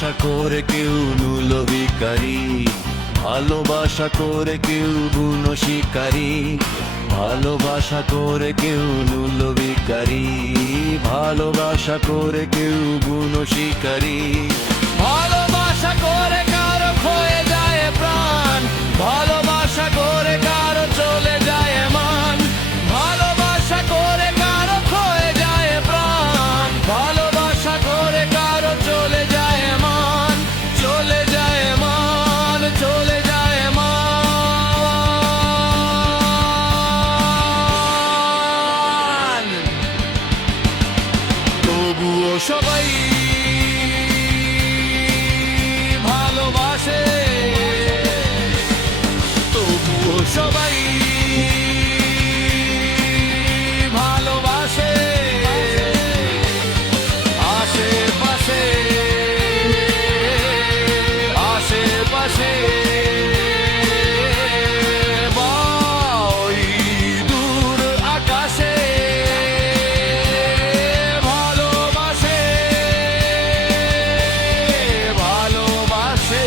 ভালোবাসা করে কেউ নুল ভিখারি, ভালোবাসা করে কেউ গুণ শিকারী, ভালোবাসা করে কেউ নুল ভিখারি, ভালোবাসা করে কেউ গুণ শিকারী, ভালোবাসা করে কারো হয়ে যায় প্রাণ, ভালোবাসা করে কারো চলে যায় মান, ভালোবাসা করে কারো হয়ে যায় প্রাণ, ভালোবাসা করে কারো চলে যায় মান, চলে যায় মান, চলে যায় মান। তবুও সবাই ভালোবাসে, তবুও সবাই ভালোবাসে, আশেপাশে আশেপাশে বা ওই দূর আকাশে ভালোবাসে, ভালোবাসে।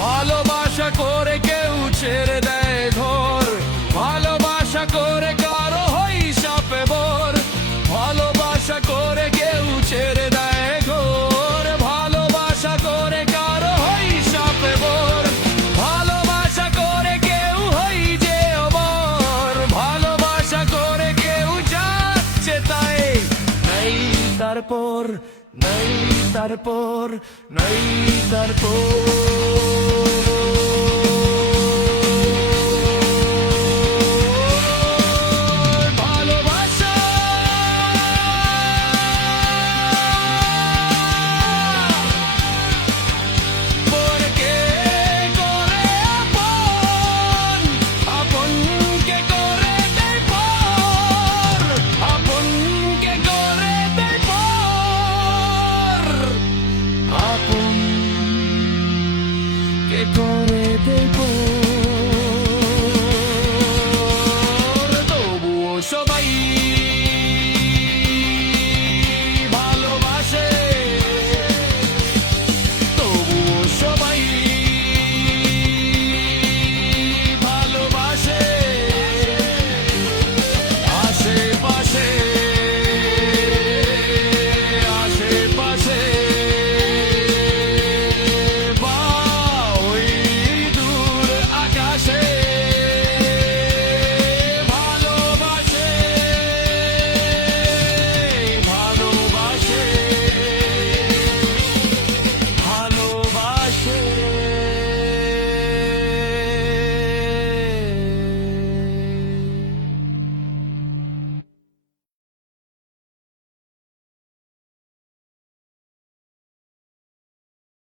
ভালোবাসা করে কেউ ছেড়ে দেয় ঘর, ভালোবাসা করে কারো হই সাপে বর, ভালোবাসা করে কেউ ছেড়ে দেয় ঘর, ভালোবাসা করে কারো হই সাপে বর, ভালোবাসা করে কেউ হই যে অমর, ভালোবাসা করে কেউ যাচ্ছে তাই নাই তারপর, নাই তারপর, নাই তারপর। ভালোবাসা পরকে করে আপন, আপনকে করে দেয় পর, আপনকে করে দেয় পর, আপনকে করে দেয় পর। তবুও সবাই